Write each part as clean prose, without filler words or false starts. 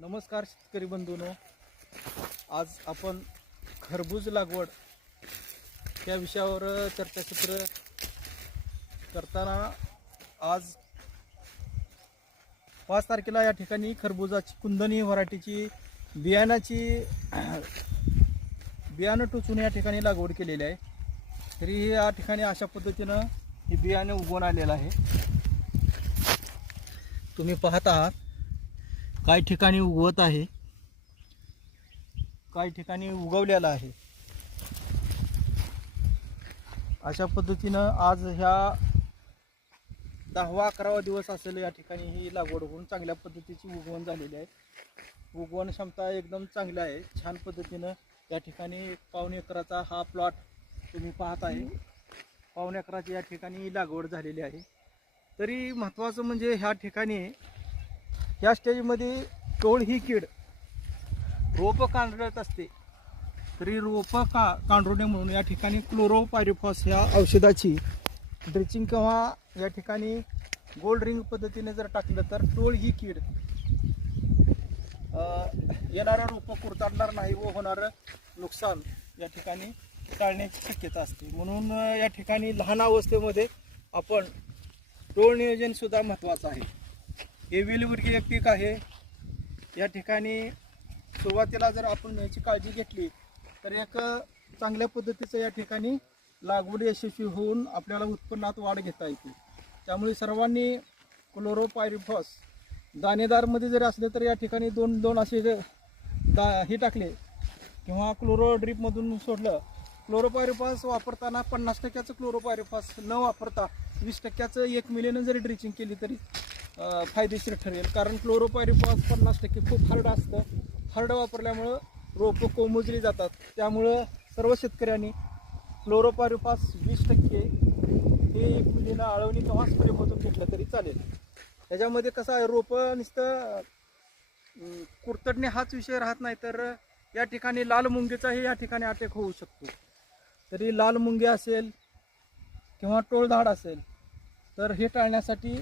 नमस्कार शेतकरी बंधूंनो, आज आपण खरबूज लागवड या विषयावर चर्चासत्र करताना आज 5 तारखेला या ठिकाणी खरबूजाची कुंदनी व्हरायटीची बियाणं टोचून या ठिकाणी लागवड केलेली आहे। तरी या ठिकाणी अशा पद्धतीनं हे बियाणं उगवून आलेलं आहे। तुम्ही पाहत आहात काही ठिकाणी उगवत आहे, काही ठिकाणी उगवलेला आहे। अशा पद्धतीनं आज ह्या 10वा-11वा दिवस असेल या ठिकाणी ही लागवड होऊन चांगल्या पद्धतीची उगवण झालेली आहे। उगवण क्षमता एकदम चांगली आहे। छान पद्धतीनं या ठिकाणी 1.25 एकराचा हा प्लॉट तुम्ही पाहत आहे। 1.25 एकराची या ठिकाणी लागवड झालेली आहे। तरी महत्त्वाचं म्हणजे ह्या ठिकाणी या स्टेजमध्ये टोळ ही कीड रोप कांडरत असते। तरी रोप कांडरू नये म्हणून या ठिकाणी क्लोरोपायरिफॉस ह्या औषधाची ड्रिचिंग किंवा या ठिकाणी गोल्ड रिंग पद्धतीने जर टाकलं तर टोळ ही कीड येणारं रोप कुरताडणार नाही व होणारं नुकसान या ठिकाणी टाळण्याची शक्यता असते। म्हणून या ठिकाणी लहान अवस्थेमध्ये आपण टोळ नियोजन सुद्धा महत्त्वाचं आहे। हे वेलवर्गीय पीक आहे। या ठिकाणी सुरुवातीला जर आपण याची काळजी घेतली तर एक चांगल्या पद्धतीचं या ठिकाणी लागवड यशस्वी होऊन आपल्याला उत्पन्नात वाढ घेता येते। त्यामुळे सर्वांनी क्लोरोपायरिफॉस दाणेदारमध्ये जरी असले तर या ठिकाणी दोन असे हे टाकले किंवा क्लोरो ड्रीपमधून सोडलं। क्लोरोपायरिफॉस वापरताना 50% क्लोरोपायरिफॉस न वापरता 20% 1 मिलीनं जरी ड्रिचिंग केली तरी फायदेशीर ठरेल। कारण क्लोरोपायरिफॉस 50% खूप हार्ड असतं। हार्ड वापरल्यामुळं रोपं कोमेजली जातात। त्यामुळं सर्व शेतकऱ्यांनी क्लोरोपायरिफॉस 20% हे 1 मिलीनं आळवणी किंवा स्प्रेमधून घेतलं तरी चालेल। त्याच्यामध्ये कसं आहे, रोपं नुसतं कुरतडणे हाच विषय राहत नाही तर या ठिकाणी लाल मुंगीचाही या ठिकाणी अटॅक होऊ शकतो। तरी लाल मुंगी असेल किंवा टोळधाड असेल तर हे टाळण्यासाठी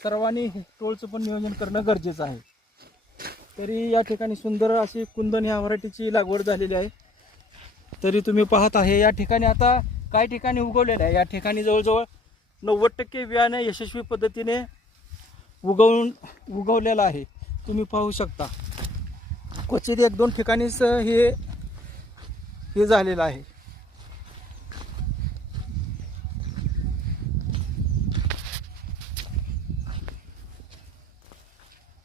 सर्वांनी टोळचं पण नियोजन करणं गरजेचं आहे। तरी या ठिकाणी सुंदर अशी कुंदन ह्या व्हरायटीची लागवड झालेली आहे। तरी तुम्ही पाहत आहे या ठिकाणी आता काही ठिकाणी उगवलेलं आहे। या ठिकाणी जवळजवळ 90% बियाणं यशस्वी पद्धतीने उगवलेलं आहे। तुम्ही पाहू शकता क्वचित 1-2 ठिकाणीच हे झालेलं आहे।